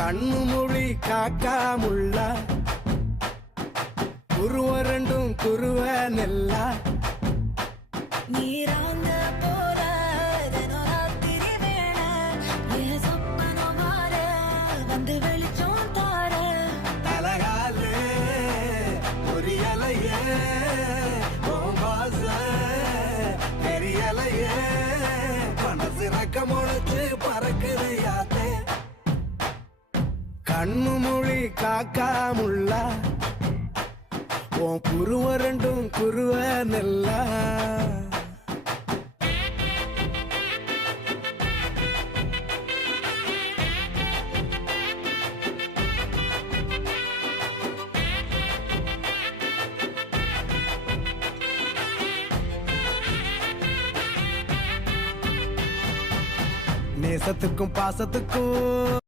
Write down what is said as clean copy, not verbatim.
கண்ணு மொழி காக்காமுள்ள குருவ ரெண்டும் குருவ நெல்லா நீராங்க போல தினராத்திரி வேண என் சொப்பனம் மாற வந்து வெளிச்சம் தார தலகாலே பொரியலையே ஓம்பாச பெரியலையே மனசு ரக்க முளைச்சு பறக்குது யாத்தே கண்ணு மொழி காக்காமுள்ள உன் குருவ ரெண்டும் குருவ நெல்லா நேசத்துக்கும் பாசத்துக்கும்